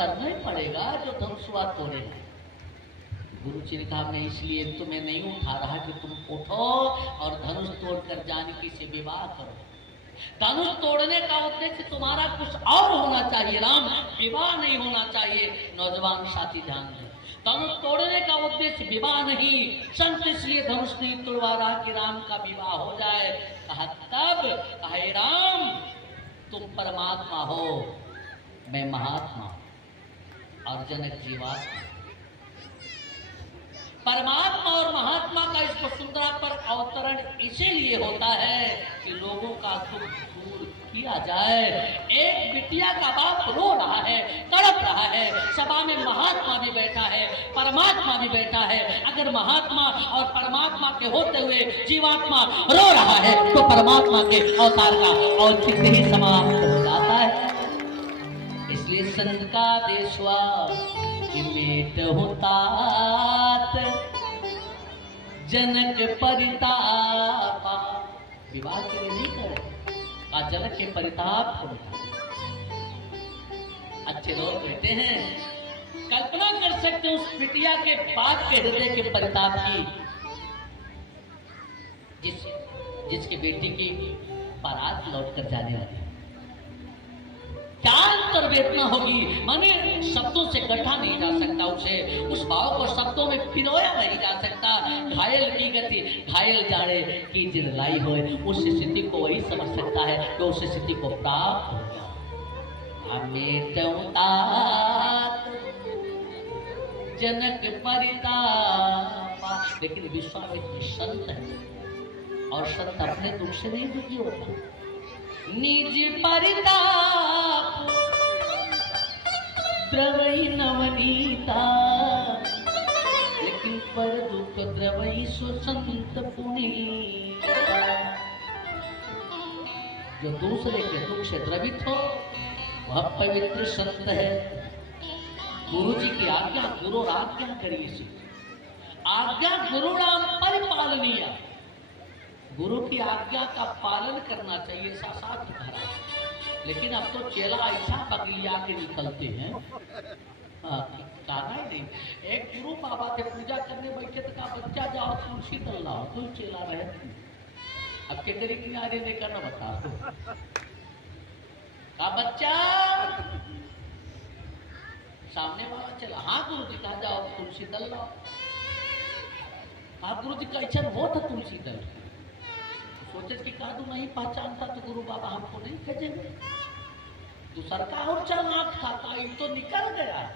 करना ही पड़ेगा जो धनुषवा तोड़ेगा। गुरु जी ने कहा मैं इसलिए तुम्हें नहीं उठा रहा कि तुम उठो और धनुष तोड़कर जानकी से विवाह करो। धनुष तोड़ने का उद्देश्य तुम्हारा कुछ और होना चाहिए राम, विवाह नहीं होना चाहिए। नौजवान साथी ध्यान दें, धनुष तोड़ने का उद्देश्य विवाह नहीं, संत इसलिए धनुष नहीं तोड़वा रहा कि राम का विवाह हो जाए। कहा तब कहे राम तुम परमात्मा हो, मैं महात्मा और जनक जीवात्मा। परमात्मा और महात्मा का इस वसुंधरा पर अवतरण इसीलिए होता है कि लोगों का दुख दूर किया जाए। एक बिटिया का बाप रो रहा है, तड़प रहा है, सभा में महात्मा भी बैठा है, परमात्मा भी बैठा है। अगर महात्मा और परमात्मा के होते हुए जीवात्मा रो रहा है तो परमात्मा के अवतार का औचित्य ही समाप्त हो जाता है। इसलिए संत का देशवा मेट होतात जनक परितापा। विवाह के लिए नहीं करे, आज जनक के परिताप होता। अच्छे लोग कहते हैं, कल्पना कर सकते हो उस बिटिया के बाप के हृदय के परिताप की, जिसके बेटी की बारात लौट कर जाने वाली। क्या अंतर वेदना होगी, माने शब्दों से गढ़ा नहीं जा सकता उसे, उस भाव को शब्दों में पिरोया नहीं जा सकता। घायल की गति घायल जाने की जिरलाई हो, उस स्थिति को वही समझ सकता है कि उस स्थिति को प्राप्त हो गया। हमें जनक परितापा। लेकिन विश्वामित्र संत है और संत अपने दुख से नहीं दुखी होता। निज परिताप द्रवई नवनीता, लेकिन पर दुख द्रवई स्वसंत पुनीता। जो दूसरे के दुख से द्रवित हो वह पवित्र संत है। गुरु जी की आज्ञा गुरु आज्ञा करिए, आज्ञा गुरु नाम परिपालनीय। गुरु की आज्ञा का पालन करना चाहिए साथ महाराज। लेकिन अब तो चेला ऐसा बगलिया के निकलते हैं, नहीं। एक गुरु बाबा थे, पूजा करने बैठे तो कहा बच्चा जाओ तुलसी तल लाओ, तुम चेला रहे। अब के करी किनारे लेकर ना बता कहा बच्चा, सामने वाला चला, हाँ गुरु जी कहा जाओ तुलसी दल लाओ। हाँ गुरु जी कैसे वो था तुलसी दल। सोचे कि कादू नहीं पहचानता तो गुरु बाबा हमको नहीं भेजेंगे। दूसर का और चालाक था, तो निकल गया।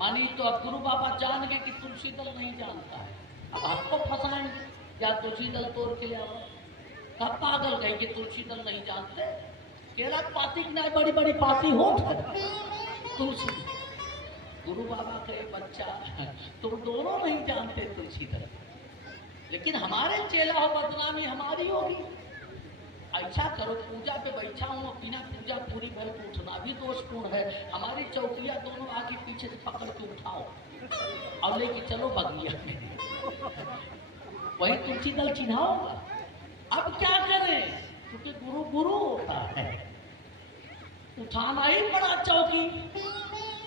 मानी तो अब गुरु बाबा जान गए कि तुलसी दल नहीं जानता है, अब हमको फंसाएंगे। या तुलसी दल तोड़ के ले आओ। कब पागल गए कि तुलसी दल नहीं जानते, केला पाती की नहीं बड़ी बड़ी पाती हो तुलसी। गुरु बाबा कहे बच्चा तुम दोनों नहीं जानते तुलसी दल, लेकिन हमारे चेला हो बदनामी हमारी होगी। अच्छा करो, पूजा पे बैठा हूँ, बिना पूजा पूरी भर को उठना भी दोषपूर्ण है। हमारी चौकियाँ दोनों आगे पीछे से पकड़ के उठाओ और लेके चलो बगिया में, वही तुलसी दल चिन्हाओगा। अब क्या करें, क्योंकि गुरु गुरु होता है, उठाना ही पड़ा चौकी।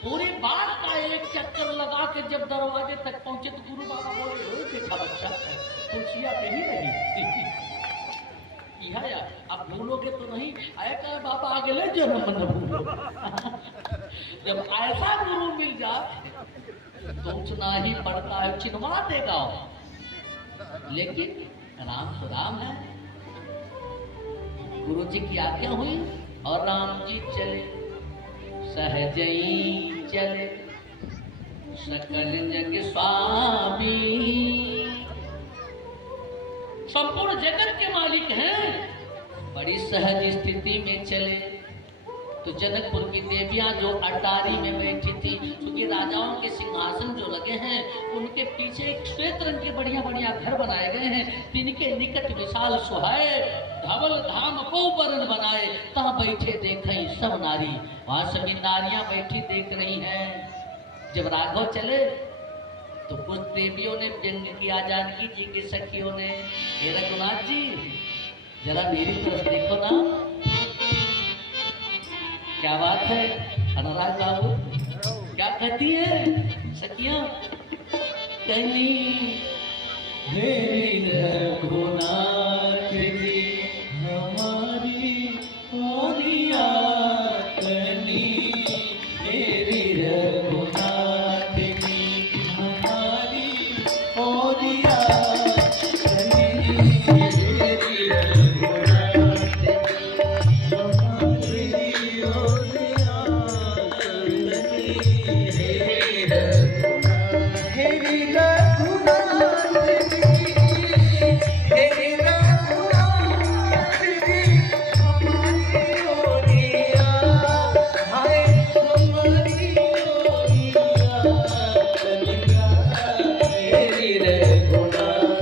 पूरी बात का एक चक्कर लगा के जब दरवाजे तक पहुंचे तो गुरु बाबा बोले देखा बच्चा तुलसिया पे ही नहीं यार, अब भूलोगे तो नहीं आया कर बाबा आगे ले जन्म न भूलो। जब ऐसा गुरु मिल जाए तो उठना ही पड़ता है, चिन्हवा देगा। लेकिन राम तो राम है। गुरु जी की आज्ञा हुई और राम जी चले, सहजई चले सकल जग स्वामी। संपूर्ण जगत के मालिक हैं, बड़ी सहज स्थिति में चले। तो जनकपुर की देवियां जो अटारी में बैठी थी, क्योंकि राजाओं के सिंहासन जो लगे हैं उनके पीछे एक श्वेत रंग के बढ़िया बढ़िया घर बनाए गए हैं। तिनके निकट विशाल सुहाए धवल धाम को वरण बनाए, तहाँ बैठे देखें सब नारी। वहां सभी नारियां बैठी देख रही हैं। जब राघव चले तो कुछ देवियों ने व्यंग किया जानकी जी के सखियों ने, हे रघुनाथ जी जरा मेरी तरफ देखो ना, क्या बात है अनुराग बाबू, कहती हैं सखियां, कहनी हेरी रघुनाथ जी हमारी ओरिया, कहनी हेरी रघुनाथ जी हमारी ओरिया, कहनी हेरी रघुनाथ जी हमारी ओरिया, हेरी रघुनाथ हेरी रघुनाथ जी हमारी ओरिया, हाय हमारी ओरिया, कन्हैया हेरी रघुनाथ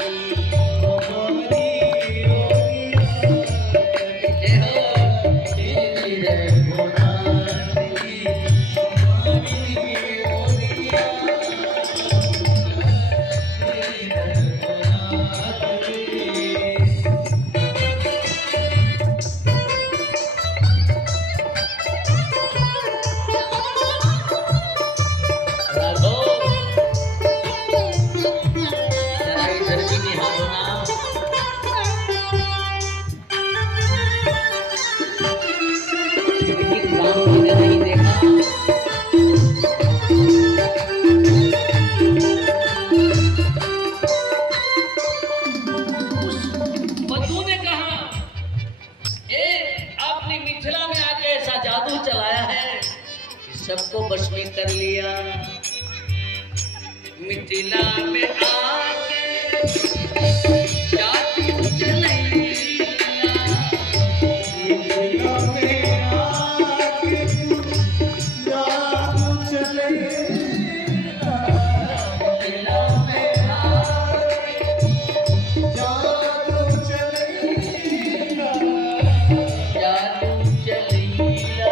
जी हमारी ओरिया, हेरी रघुनाथ जी हमारी ओरिया। सबको बस में कर लिया, मिथिला में आके जादू चलैया, मिथिला में आके जादू चलैया, मिथिला में आके जादू चलैया, जादू चलैया,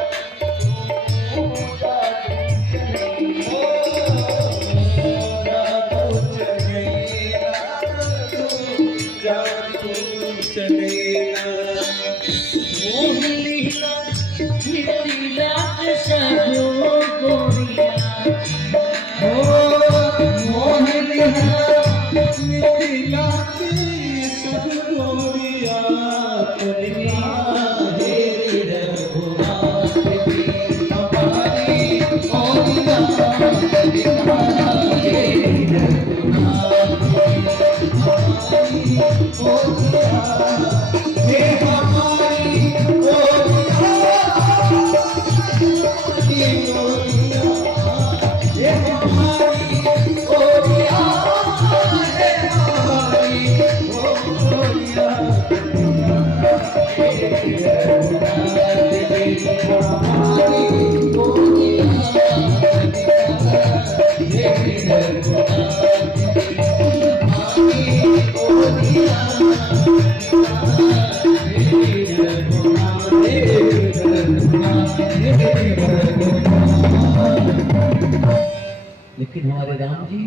लेकिन हमारे राम जी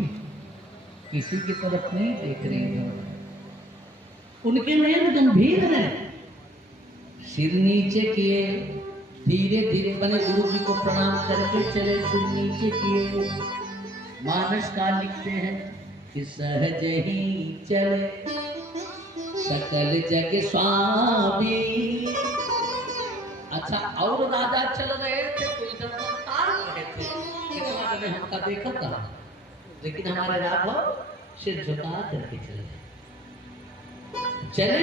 किसी की तरफ नहीं देख रहे हैं, उनके नयन गंभीर हैं, सिर नीचे किए, धीरे धीरे बने गुरु जी को प्रणाम करके चले, सिर नीचे किए, मानस का लिखते हैं कि सहज ही चले सकल जग स्वामी। अच्छा, और राजा चल रहे थे तो इधर तार रहे थे, कितना ने हमका देखा था, लेकिन हमारे राघव सिर झुका करके चले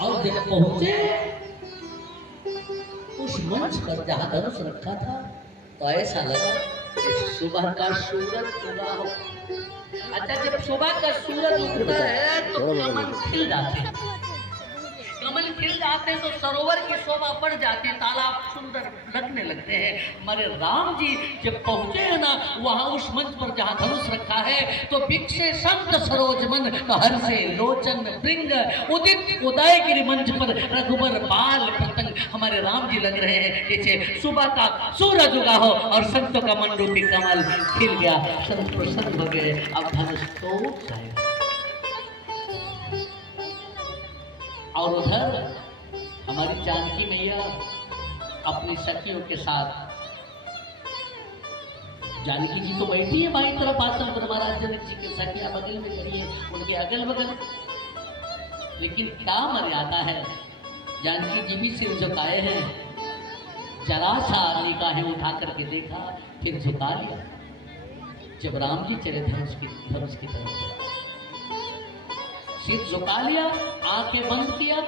और जब पहुंचे उस मंच पर जहां धनुष रखा था तो ऐसा लगा कि सुबह का सूरज उगा हो। अच्छा, जब सुबह का सूरज उगता है तो कमल खिल जाते हैं, कमल खिल जाते हैं तो सरोवर की शोभा बढ़ जाती है, तालाब सुंदर लगने लगते हैं। हमारे राम जी जब पहुंचे हैं ना वहां उस मंच पर जहां धनुष रखा है तो बिकसे संत सरोज मन तो हर्षे लोचन भृंग उदित उदय गिरि मंच पर रघुबर बाल पतंग हमारे राम जी लग रहे हैं जैसे सुबह का सूरज उगा हो और संतों का मन रूपी कमल खिल गया, संत प्रसन्न हो गए। अब धनुष टूट जाएगा और उधर हमारी जानकी मैया अपनी सखियों के साथ। जानकी जी तो बैठी है बाई तरफ आसन पर, महाराज जनक जी की सखियां बगल में खड़ी है, उनके अगल बगल। लेकिन क्या मर्यादा है, जानकी जी भी सिर झुकाए हैं, जरा सा निगाहें उठा करके देखा, फिर झुका लिया। जब राम जी चले धनुष की तरफ, सिर झुका लिया, आंखें बंद किया,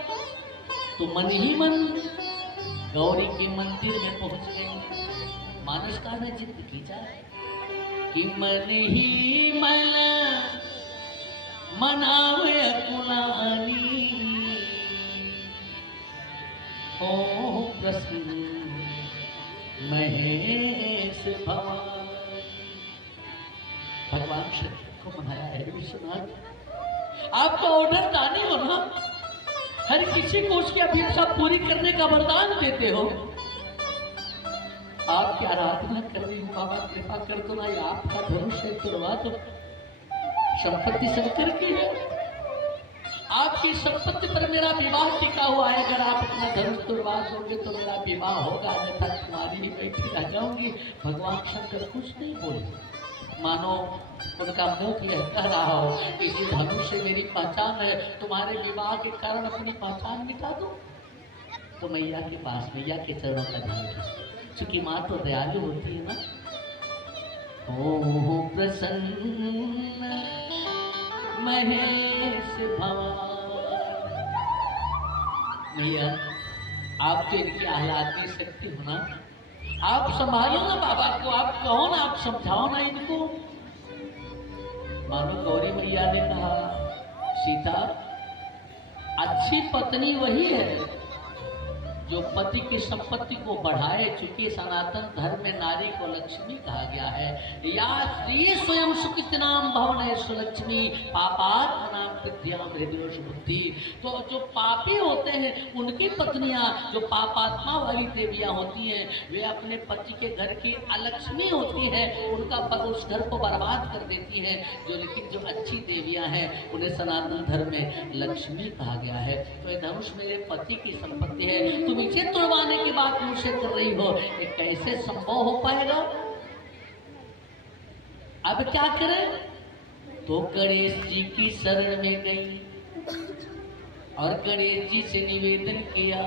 तो मन ही मन गौरी के मंदिर में पहुंच गए। मानसकार ने जिद खींचा कि मन ही मन मनावे कुलानी, ओ प्रसन्न महेश भवान। भगवान श्री को मनाया है विश्वनाथ। आपका ऑर्डर दानी हो ना, हर किसी को उसकी अपेक्षा पूरी करने का वरदान देते हो। आपकी आराधना कर रही हूँ, बाबा कृपा कर दो ना, आपका धनुष से तुड़वा दो। संपत्ति शंकर की है, आपकी संपत्ति पर मेरा विवाह टिका हुआ है। अगर आप अपना धनुष तुड़वा दोगे तो मेरा विवाह होगा, अन्यथा तुम्हारी ही बैठी रह जाऊंगी। भगवान शंकर कुछ नहीं बोले, मानो उनका मुख यह कह रहा हो कि इस धनुष से मेरी पहचान है, तुम्हारे विवाह के कारण अपनी पहचान मिटा दो। तो मैया के पास, मैया के चरणों का ध्यान रखो, क्योंकि माँ तो दयालु होती है ना। ओ प्रसन्न महेश भवान। मैया आप तो इनकी आह्लादनी शक्ति हो ना, आप संभालो ना बाबा को, आप कहो ना, आप समझाओ ना इनको। मानो गौरी मैया ने कहा, सीता अच्छी पत्नी वही है जो पति की संपत्ति को बढ़ाए। चूंकि सनातन धर्म में नारी को लक्ष्मी कहा गया है। या स्त्री स्वयं सुकृत नाम भवन सुलक्ष्मी पापात्म नाम कृत्याम हृदयोष बुद्धि। तो जो पापी होते हैं उनकी पत्नियां, जो पापात्मा वाली देवियां होती हैं, वे अपने पति के घर की अलक्ष्मी होती हैं, उनका उस घर को बर्बाद कर देती हैं। लेकिन जो अच्छी देवियां हैं उन्हें सनातन धर्म में लक्ष्मी कहा गया है। तो ये धनुष मेरे पति की संपत्ति है, तुम इसे तोड़वाने की बात मुझसे कर रही हो, ये कैसे संभव हो पाएगा? अब क्या करें? तो गणेश जी की शरण में गई और गणेश जी से निवेदन किया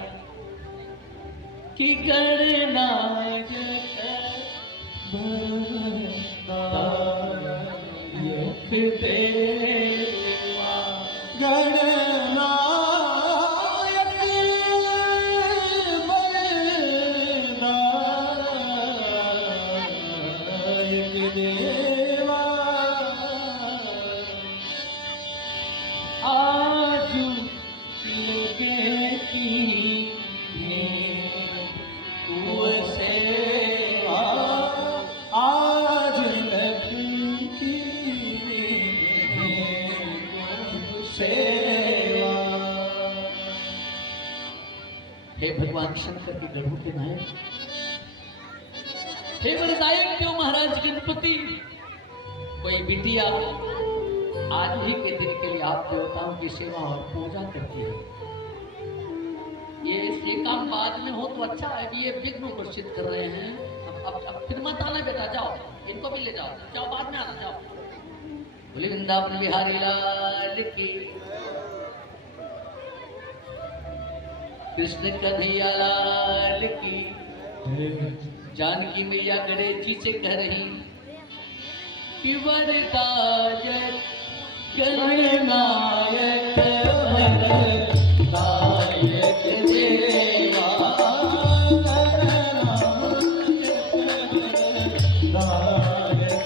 कि गणनायक देवा गणनायक देवा आज लगे की सेवा, आज लगे की सेवा। हे भगवान शंकर के गढ़ों के नायक, हे वरदायक क्यों महाराज गणपति, कोई बिटिया आज ही के दिन के लिए आप देवताओं की सेवा और पूजा करती है। ये काम बाद में हो तो अच्छा है, अभी ये विघ्न उपस्थित कर रहे हैं। अब फिर मत आना बेटा, जाओ इनको भी ले जाओ, जाओ बाद में आना, जाओ। बोले वृंदावन बिहारी लाल की, कृष्ण कन्हैया लाल की। जानकी मैया गणेश जी से कह रही कि वरदायक गणनायक वरदायक देवा गणनायक।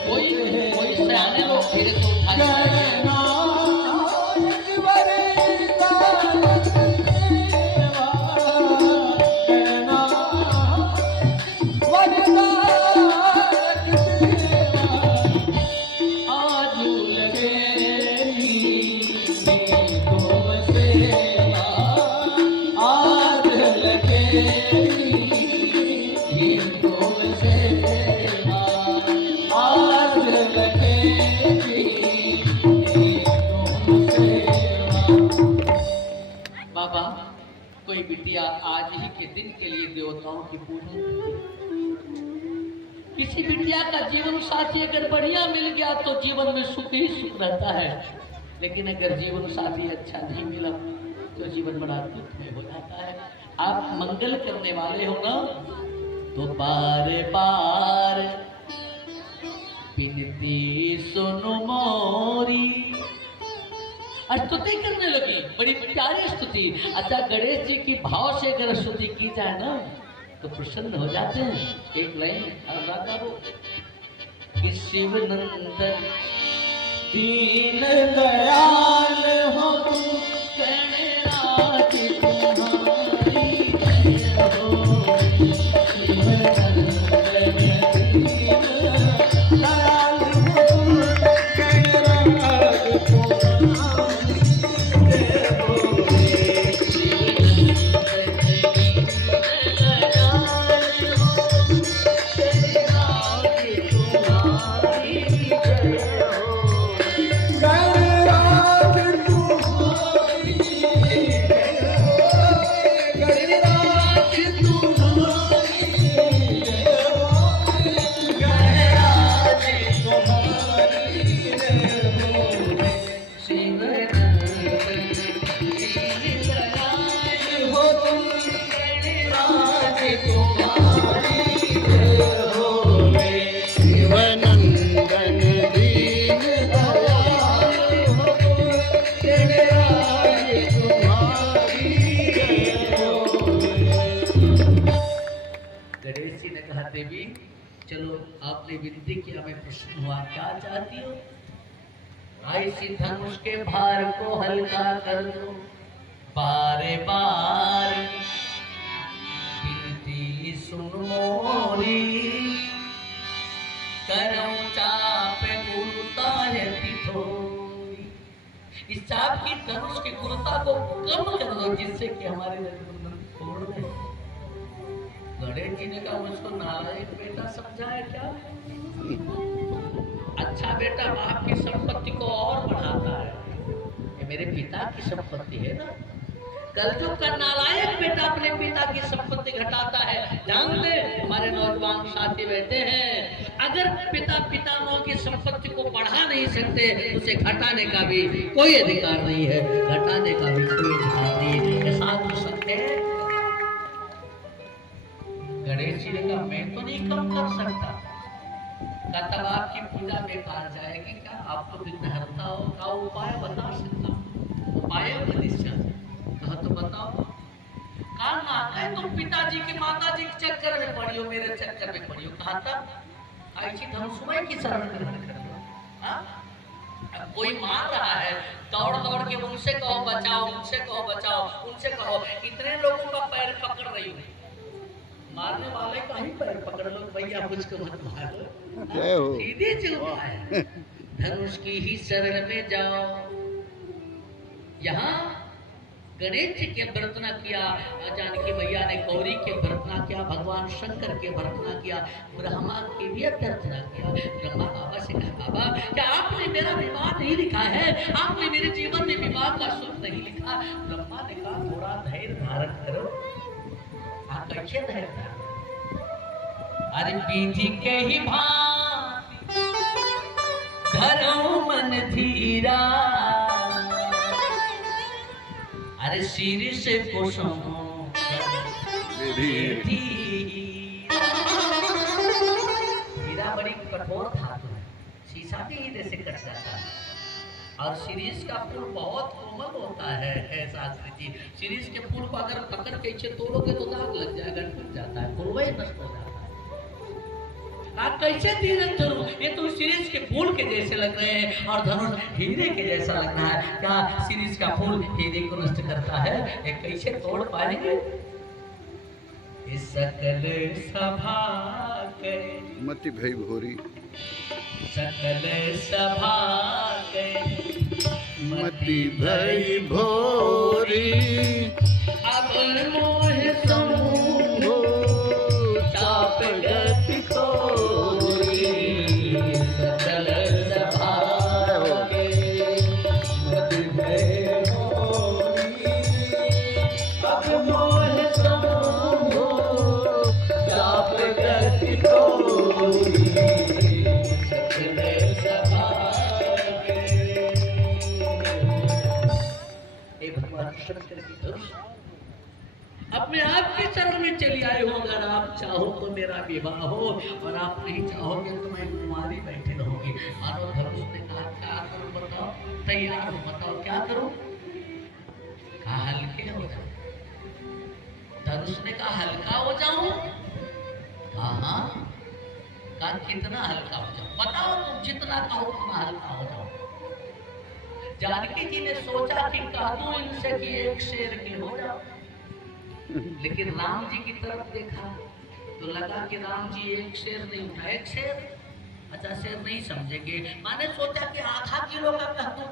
कोई सयाने लोग धीरे से उठा आज लगे के लिए देवताओं की पूजा। किसी बिटिया का जीवन साथी अगर बढ़िया मिल गया तो जीवन में सुख ही सुख रहता है, लेकिन अगर जीवन साथी अच्छा नहीं मिला तो जीवन बड़ा दुखमय हो जाता है। आप मंगल करने वाले हो ना, तो बार बार विनती सुनो मोरी। स्तुति करने लगी, बड़ी प्यारी स्तुति। अच्छा, गणेश जी की भाव से अगर स्तुति की जाए ना तो प्रसन्न हो जाते हैं। एक लाइन राजा वो कि शिव नंदन दीन दयाल हो तुम, गणराज तुम्हारी जय हो। शिव नंदन दीन दयाल हो तुम, गणराज तुम्हारी जय हो। देवी चलो, आपने विनती किया, मैं प्रसन्न हुआ, क्या चाहती हो? ऐसी धनुष के भार को हल्का कर दो, बारे बार विनती सुन मोरी। करम चाप गुरुता है थोड़ी, इस चाप की धनुष की गुरुता को कम कर दो, जिससे कि हमारे बंधन तोड़ दे। गणेश जी ने कहा, मुझको नालायक बेटा समझा है क्या? अच्छा बेटा बाप की संपत्ति को और बढ़ाता है, ये मेरे पिता की संपत्ति है ना। कलयुग का नालायक बेटा अपने पिता की संपत्ति घटाता है। जानते हमारे नौजवान साथी बैठे हैं, अगर पिताओं की संपत्ति को बढ़ा नहीं सकते, उसे घटाने का भी कोई अधिकार नहीं है, घटाने का भी कोई अधिकार नहीं है। ऐसा हो सकते हैं। गणेश जी ने कहा, मैं तो नहीं कम कर सकता। तब आपकी पूजा बेकार जाएगी क्या? आप तो विघ्नहर्ता हो, का उपाय बता सकता? उपाय कहा तो बताओ। कहा ना है तुम पिताजी के माताजी के चक्कर में पड़ी हो, मेरे चक्कर में पड़ी हो। कहा था ऐसी धनुषमय की शरण ग्रहण कर लो। कोई मार रहा है, दौड़ दौड़ के उनसे कहो बचाओ, उनसे कहो बचाओ, उनसे कहो। इतने लोगों का पैर पकड़ रही हूँ, मारने वाले का ही पैर पकड़ लो भैया, मुझको मत मारो। सीधे चलता है, धनुष की ही शरण में जाओ। यहाँ गणेश जी के वर्तना किया, जानकी मैया ने गौरी के वर्तना किया, भगवान शंकर के वर्तना किया, ब्रह्मा की भी अभ्यर्थना किया। ब्रह्मा बाबा से कहा, बाबा क्या आपने मेरा विवाह नहीं लिखा है? आपने मेरे जीवन में विवाह का सुख नहीं लिखा? ब्रह्मा ने कहा, थोड़ा धैर्य धारण करो। आप कैसे धैर्य? अरे विधि के ही भांति धरो मन धीरा, अरे सिर से कुसुम हीरा बड़ी कठोर धातु है, शीशा भी हीरे से कट जाता है। और शिरीष का फूल बहुत कोमल होता है शास्त्री जी। शिरीष के फूल को अगर पकड़ के इसे तोड़ोगे तो दाग लग जाएगा, टूट जाता है, फूल वही नष्ट हो जाता है। आप कैसे धीरज धरो? ये तो शिरीष के फूल के जैसे लग रहे हैं और धनुष हीरे के जैसा लग रहा है। क्या शिरीष का फूल हीरे को नष्ट करता है? ये कैसे तोड़ पाएंगे? सकल सभा के मति भई भोरी, सकल सभा के मति भई भोरी, अब मोह समूह चाप गति खोरी। सकल सभा के मति भई भोरी, अब मोह समूह जय हो। अगर आप चाहो तो मेरा विवाह हो, और आप नहीं चाहोगे तो मैं कुमारी बैठे रहोगे। मानो धनुष ने कहा क्या करूं बताओ, तैयार हो बताओ क्या करूं। कहा हल्के हो जाओ। धनुष ने कहा हल्का हो जाऊं। कहा कितना हल्का हो जाओ, बताओ तुम जितना कहो उतना हल्का हो जाओ। जानकी जी ने सोचा कि कह दूं इनसे कि एक शेर के हो जाओ, लेकिन राम जी की तरफ देखा तो लगा कि राम जी एक शेर नहीं उठा। एक शेर, अच्छा शेर नहीं समझेंगे, माने सोचा कि आधा किलो का कह दूं,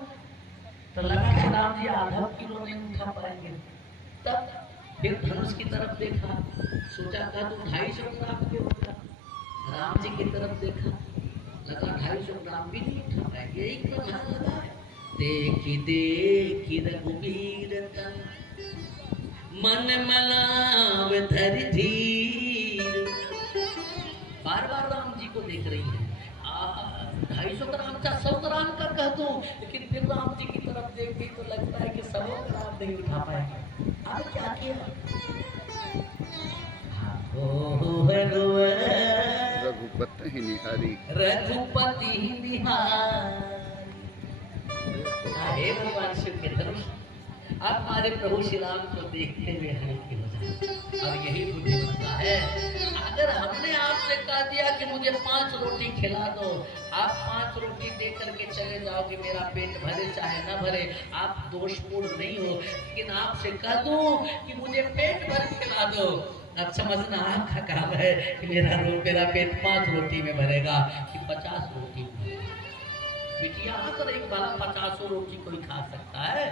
तो लगा कि राम जी आधा किलो नहीं उठा पाएंगे। तब फिर धनुष की तरफ देखा, सोचा कह दूं 250 ग्राम के होगा। राम जी की तरफ देखा, लगा 250 ग्राम भी नहीं उठा पाएंगे। एक प्रधान लगा है, देखी देखी रघुवीर तन मन मलाव धर धीर। बार बार राम जी को देख रही है। 250 ग्राम का 100 ग्राम का कह दूं, लेकिन फिर राम जी की तरफ देखी तो लगता है कि 100 ग्राम नहीं उठा पाएंगे। अब क्या किया, रघुपति ही निहारी। रघुपति निहारी। हे भगवान शिव के धनुष, आप हमारे प्रभु श्री राम को देखते हुए हल्के हो जाए। और यही बुद्धिमत्ता है। अगर हमने आपसे कह दिया कि मुझे 5 रोटी खिला दो, आप 5 रोटी दे करके चले जाओगे, मेरा पेट भरे चाहे न भरे, आप दोषपूर्ण नहीं हो। लेकिन आपसे कह दूं कि मुझे पेट भर खिला दो, अब समझना आपका काम है कि मेरा पेट 5 रोटी में भरेगा कि 50 रोटी में। बिटिया अगर एक बार 50 रोटी कोई खा सकता है।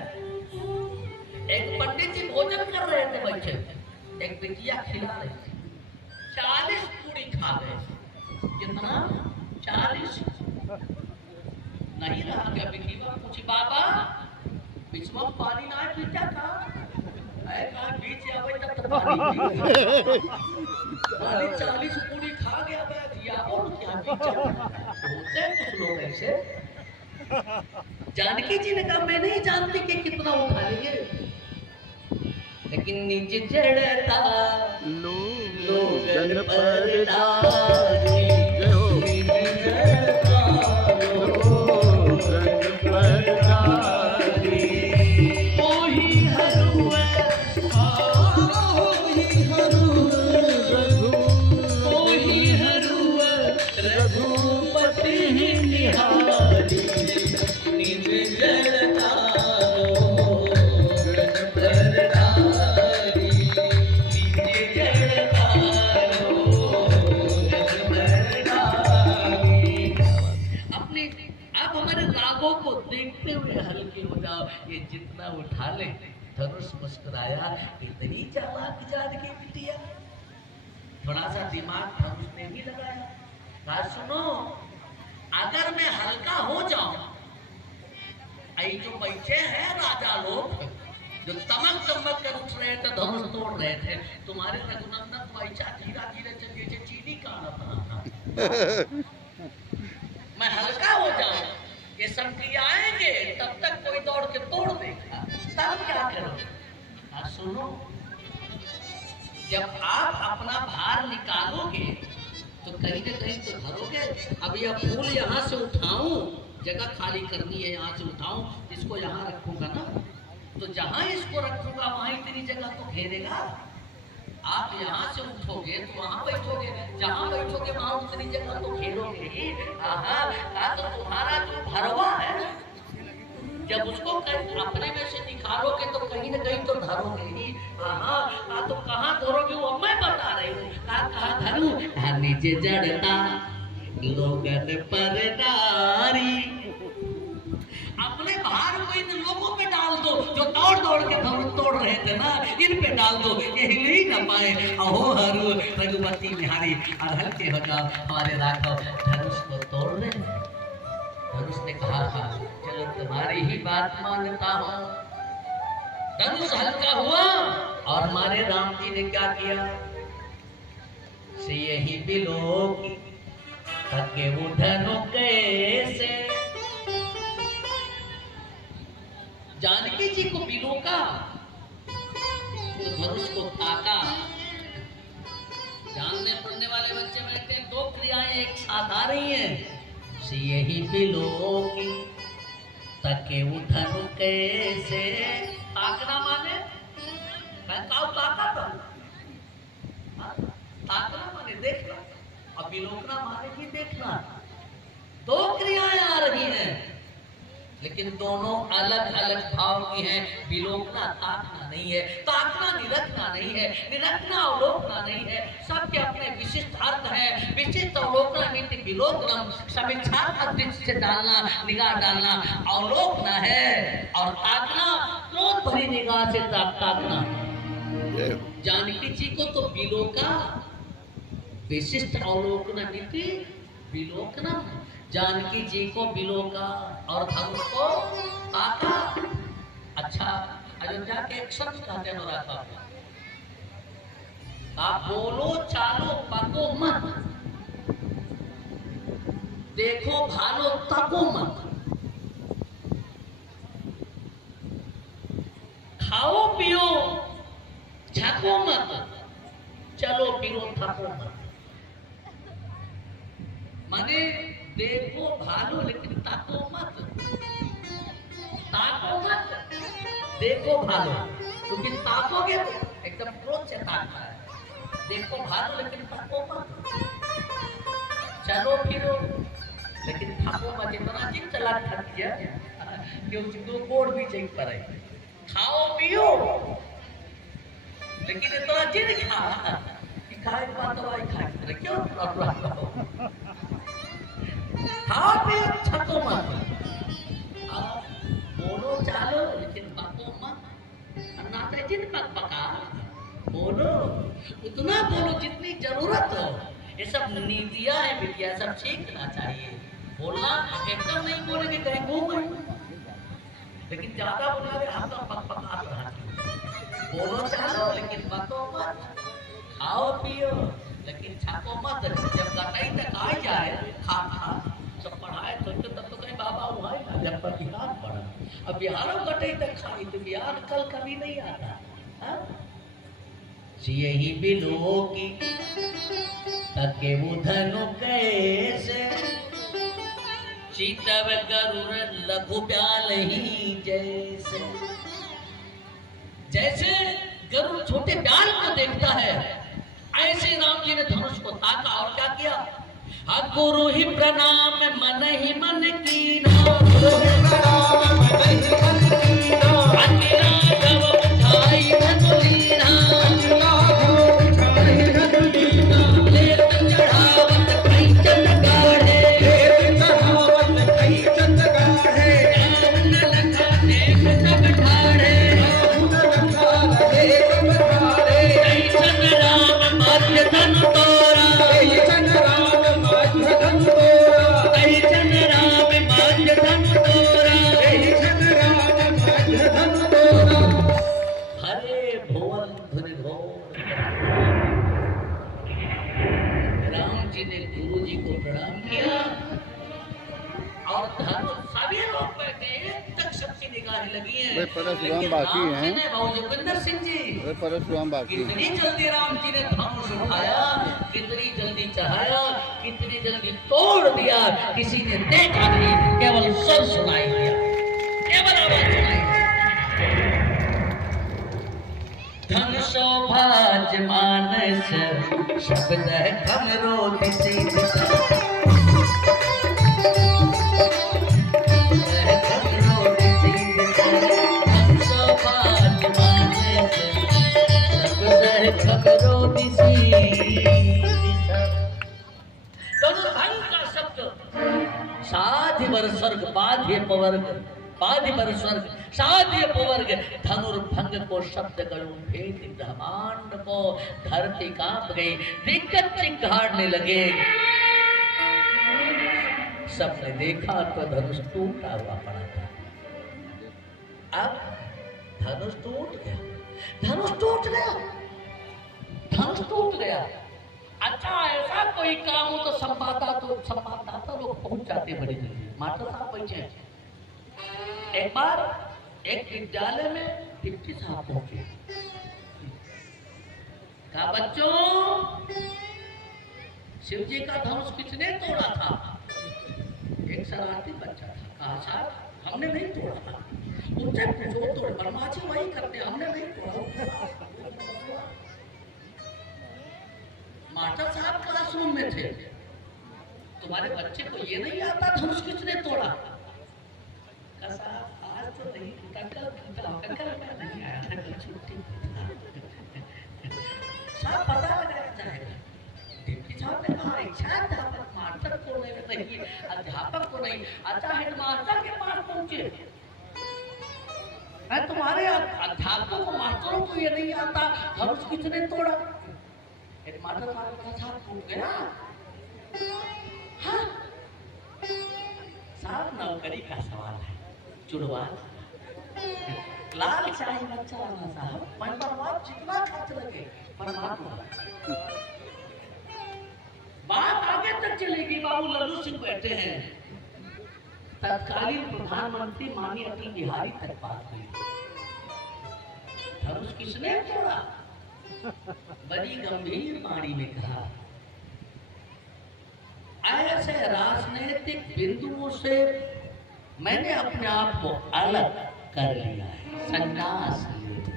एक पंडित जी भोजन कर रहे थे बच्चे, एक बिटिया खिला रही थी, 40 पूरी खा गए। कितना? 40। नहीं रहा क्या बिटिया पूछी, बाबा बीच में पानी ना पीता था। बीच आवे तब तो पानी 40 पूरी खा गया दिया। और क्या होते हैं कुछ लोग ऐसे। जानकी जी ने कहा मैं नहीं जानती कि कितना उठा लेंगे, लेकिन निज जड़ता लोगन पर डाली। निज जड़ता लोगन पर डाली। ओही हरुए ओही हरुए रघुपति निहारी। निज जड़ता लोगन पर डाली। निज जड़ता लोगन पर डाली। अपने आप हमारे रागों को देखते हुए हल्के हो जाओ। ये जितना उठा ले। धनुष मुस्कुराया, इतनी चालाक जानकी बिटिया। थोड़ा सा दिमाग धनुष ने भी लगाया, कहा सुनो अगर मैं हल्का हो जाऊं, जो बैठे हैं राजा लोग जो तमक तमक कर उठ रहे थे, धनुष तोड़ रहे थे, तुम्हारे रघुनंदन पैसा धीरे धीरे चल जैसे चीनी का था। मैं हल्का हो जाऊं, ये सब आएंगे, तब तक कोई दौड़ के तोड़ देगा, तब क्या करो। सुनो जब आप अपना भार निकालोगे तो कहीं ना कहीं तो धरोगे। अब यह फूल यहाँ से उठाऊं, जगह खाली करनी है, यहाँ से उठाऊं, इसको यहाँ रखूंगा ना, तो जहाँ इसको रखूंगा वहां इतनी जगह तो घेरेगा। आप यहाँ से उठोगे तो वहां बैठोगे, जहाँ बैठोगे वहां उतनी जगह तो घेरोगे ही। तो तुम्हारा जो भरवा है, जब उसको अपने में से निकालोगे तो कहीं ना कहीं तो धरोगे ही। तो कहाँ धरोगे वो मैं बता रही हूँ। कहाँ धरू? निज जड़ता लोगन पर डारी। अपने भार को इन लोगों पे डाल दो जो दौड़ दौड़ के तोड़ रहे थे ना, इन पे डाल दो, ये हिल ही ना पाए। अहो हरू रघुपति निहारी। और हल्के हो जाओ हमारे राघव धनुष को तोड़ रहे। धनुष ने कहा था चलो तुम्हारी ही बात मानता हूं। धनुष हल्का हुआ और हमारे राम जी ने क्या किया, से यही बिलो तके उठनो कैसे। जानकी जी को बिलो का तो धनुष को ताका, जानने पढ़ने वाले बच्चे बैठते हैं, दो क्रियाएं एक साथ आ रही हैं। सी यही बिलो की तके उधन कैसे, ताकना माने ताकना माने देखना, और बिलोकना माने भी देखना। दो क्रियाएं आ रही हैं, लेकिन दोनों अलग अलग भाव की हैं। बिलोकना ताकना नहीं है, ताकना निरखना नहीं है, निरखना अवलोकना नहीं है। सबके अपने विशिष्ट अर्थ है। विशिष्ट अवलोकना मिति बिलोकनम, समीक्षात्मक दृष्टि से डालना, निगाह डालना अवलोकना है। और ताकना क्रोध भरी निगाह से ताकना। जानकी जी को तो बिलोका, विशिष्ट अवलोकना मिति बिलोकनम। जानकी जी को बिलोका और धनुष को ताका। अच्छा, अयोध्या के एक शख्स कहते हैं आप बोलो चालो पको मत, देखो भालो तको मत, खाओ पियो झको मत, चलो फिरो थको मत। माने देखो भालो लेकिन ताको मत, ताको मत, देखो भालो, क्योंकि ताकोगे तो एकदम क्रोध से ताकता है। देखो भालो लेकिन ताको मत, चलो फिरो लेकिन थको मत। इतना जिन चला थक गया क्योंकि दो कोड भी चाहिए पर है। खाओ पियो लेकिन इतना जिन खा कि खाए बात दवाई खाए क्यों खाओ पियो छको मत, बोलो चालो लेकिन पको मत। नाते जिन पक पका बोलो, उतना बोलो जितनी जरूरत हो। ये सब नीतियां है, विद्या सब सीखना चाहिए। बोलना एकदम नहीं बोलेंगे कहीं घूम, लेकिन ज्यादा बोला हम तो पक पका रहा। बोलो चालो लेकिन पको मत, खाओ पियो लेकिन छको मत। जब गटाई तक आ जाए खा खा सब पढ़ाए तो तब तो कहीं बाबा हुआ है। जब पर बिहार पढ़ा, अब बिहारों कटे तक खाई तो बिहार कल कभी नहीं आता। यही बिलो की तके उधनु कैसे, चीतव गरुड़ लघु प्याल ही जैसे। जैसे गरुड़ छोटे प्याल को देखता है, ऐसे राम जी ने धनुष को ताका और क्या किया। गुरु ही प्रणाम मन ही मन कीना, गुरु ही प्रणाम मन ही मन कीना, अतिरा गव उठाई धनुलीना, अतिरा गव उठाई धनुलीना, लेत चढ़ावत कई चंद गाढ़े, लेत चढ़ावत कई चंद गाढ़े, राम लखा देख सब ठाढ़े, राम लखा देख सब ठाढ़े, कई चंद राम मध्य धन तोरा, कई चंद राम मध्य धन तोरा, कई चंद राम मध्य धन तोरा, कई चंद राम मध्य धन तोरा। हरे भुवन धुनि घोर। राम जी ने गुरु जी को प्रणाम किया और धनुष सभी लोग बैठे तक सबकी निगाहें लगी हैं। परशुराम बाकी हैं, भाऊ जोगिंदर सिंह जी परशुराम बाकी। कितनी जल्दी राम जी ने धनुष उठाया, कितनी जल्दी चढ़ाया, कितनी जल्दी तोड़ दिया, किसी ने देखा नहीं, केवल स्वर सुनाई दिया, केवल आवाज सुनाई दी। धन शोभाज मानस शब्द कमरो दिसी स्वर्ग बाध्य पवर्ग, बाध्य पर स्वर्ग साध्य पवर्ग, धनुर्भंग को शब्द करूं भेद ब्रह्मांड को, धरती कांप गई, दिक्कत चिंगाड़ने लगे। सबने देखा तो धनुष टूटा हुआ पड़ा था। अब धनुष टूट गया, धनुष टूट गया, धनुष टूट गया। अच्छा ऐसा कोई काम हो तो संवाददाता लोग पहुंच जाते बड़ी जल्दी। मास्टर साहब पहुंचे। एक बार एक विद्यालय में डिप्टी साहब पहुंचे, कहा बच्चों शिव जी का धनुष किसने तोड़ा था? एक शरारती बच्चा था। कहा साहब हमने नहीं तोड़ा। उनसे पूछो तोड़, ब्रह्मा जी वही करते, हमने नहीं तोड़ा। मास्टर साहब क्लासरूम में थे, तुम्हारे बच्चे को ये नहीं आता धनुष किसने तोड़ा? आज तो नहीं टूटा, कल नहीं आया था, कल छुट्टी साहब पता लगाया जाएगा। डिप्टी साहब ने कहा इच्छा अध्यापक मास्टर को नहीं, अध्यापक को नहीं, अच्छा हेडमास्टर के पास पहुंचे। मैं तुम्हारे अध्यापकों को मास्टरों को ये नहीं आता धनुष किसने तोड़ा? हेडमास्टर साहब टूट गया। हाँ साहब नौकरी का सवाल है, जुड़वा लाल चाय बच्चा वाला साहब, परमात्मा जितना खर्च लगे परमात्मा। बात आगे तक चलेगी। बाबू लल्लू सिंह बैठे हैं, तत्कालीन प्रधानमंत्री माननीय अटल बिहारी तक बात हुई। धनुष किसने तोड़ा? बड़ी गंभीर वाणी में कहा, ऐसे राजनीतिक बिंदुओं से मैंने अपने आप को अलग कर लिया है, संन्यास ले लिया।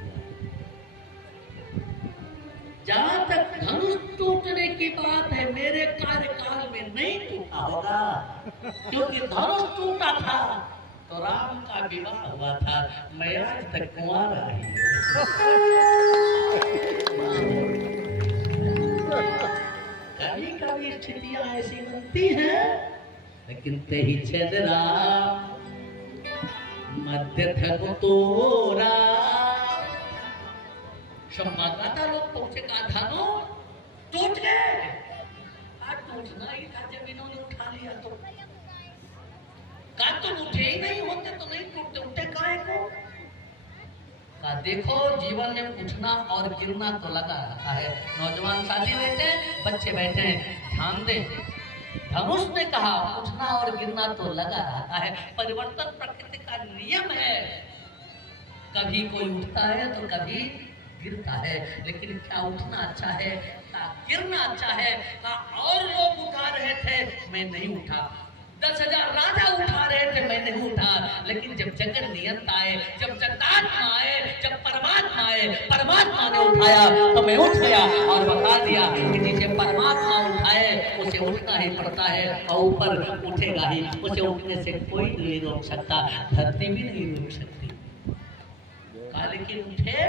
जहां तक धनुष टूटने की बात है, मेरे कार्यकाल में नहीं टूटा होगा, क्योंकि धनुष टूटा था तो राम का विवाह हुआ था, मैं आज तक कुंवारा ही। कभी कभी स्थितियां ऐसी बनती हैं, लेकिन तेही चंद्रा मध्य थक तोरा। संवाददाता लोग पहुंचे, कहा धानो टूट गए। आज टूटना ही था, जब इन्होंने उठा लिया तो का तुम उठे ही नहीं होते तो नहीं टूटते, उठे काहे को? का देखो जीवन में उठना और गिरना तो लगा रहता है। नौजवान साथी बैठे, बच्चे बैठे हैं, ध्यान दें। धनुष ने कहा उठना और गिरना तो लगा रहता है, परिवर्तन प्रकृति का नियम है। कभी कोई उठता है तो कभी गिरता है, लेकिन क्या उठना अच्छा है, क्या गिरना अच्छा है? और लोग उठा रहे थे, मैं नहीं उठा। 10,000 राजा उठा रहे थे, मैं नहीं उठा। लेकिन जब जगत नियंता आए, जब जगतात्मा आए, जब परमात्मा आए, परमात्मा ने उठाया तो मैं उठ गया और बता दिया कि जिसे परमात्मा उठाए उसे उठना ही पड़ता है, और ऊपर उठेगा ही। उसे उठने से कोई नहीं रोक सकता, धरती भी नहीं रोक सकती। कहा लेकिन उठे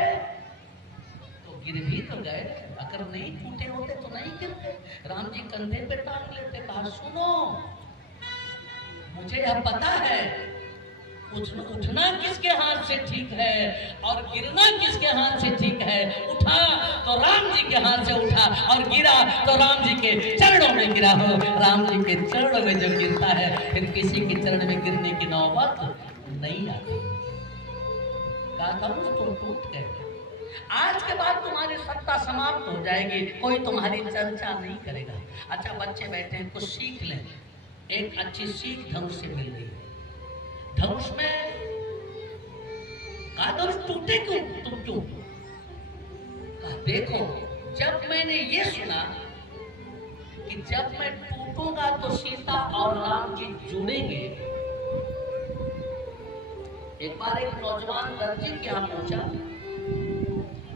तो गिर भी तो गए, अगर नहीं टूटे होते तो नहीं गिरते। राम जी कंधे पे टांग लेते। कहा सुनो, मुझे यह पता है उठना किसके हाथ से ठीक है और गिरना किसके हाथ से ठीक है। उठा तो राम जी के हाथ से उठा, और गिरा तो राम जी के चरणों में गिरा हो। राम जी के चरणों में जो गिरता है, फिर किसी के चरण में गिरने की नौबत नहीं आती। कहा तुम टूट गए, आज के बाद तुम्हारी सत्ता समाप्त हो जाएगी, कोई तुम्हारी चर्चा नहीं करेगा। अच्छा बच्चे बैठे हैं, कुछ सीख लें। एक अच्छी सीख धनुष से मिल रही है। धनुष में धनुष टूटे क्यों, तुम क्यों? देखो, जब मैंने ये सुना कि जब मैं टूटूंगा तो सीता और राम जी जुड़ेंगे। एक बार एक नौजवान दर्जी के यहाँ पहुंचा।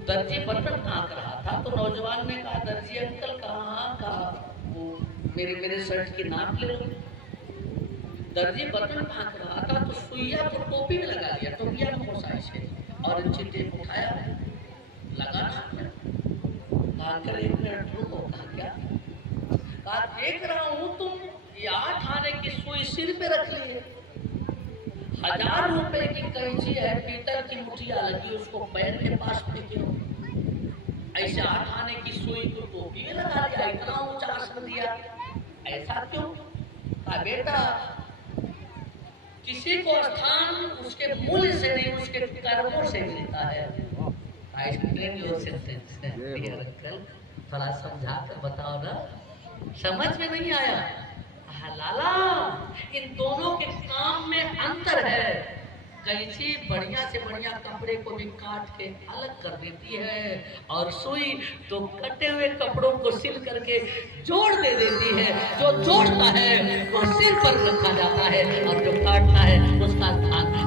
दर्जी बटन हाँक रहा था, तो नौजवान ने कहा दर्जी अंकल कहाँ वो मेरे शर्ट की नाप ले लो। दर्जी बटन हाँक रहा था तो सुइया तो टोपी में लगा लिया, टोपिया में बहुत साइज है, और इन टेप उठाया लगाना। कहा एक मिनट रुको। कहा क्या? कहा देख रहा हूँ तुम ये 8 आने की सुई सिर पे रख ली है, 1000 रुपए की कैंची है, पीतल की मुठिया लगी, उसको पैर के पास फेंके हो। ऐसे 8 आने की सुई को टोपी में लगा लिया, इतना ऊंचा आसन दिया, ऐसा क्यों? कहा बेटा, किसी को स्थान उसके मूल्य से नहीं उसके कर्मों से मिलता है। थोड़ा समझा कर बताओ ना, समझ में नहीं आया? लाला, इन दोनों के काम में अंतर है। कैंची बढ़िया से बढ़िया कपड़े को भी काट के अलग कर देती है, और सुई तो कटे हुए कपड़ों को सिल करके जोड़ दे देती है। जो जोड़ता है वो सिर पर रखा जाता है, और जो काटता है उसका स्थान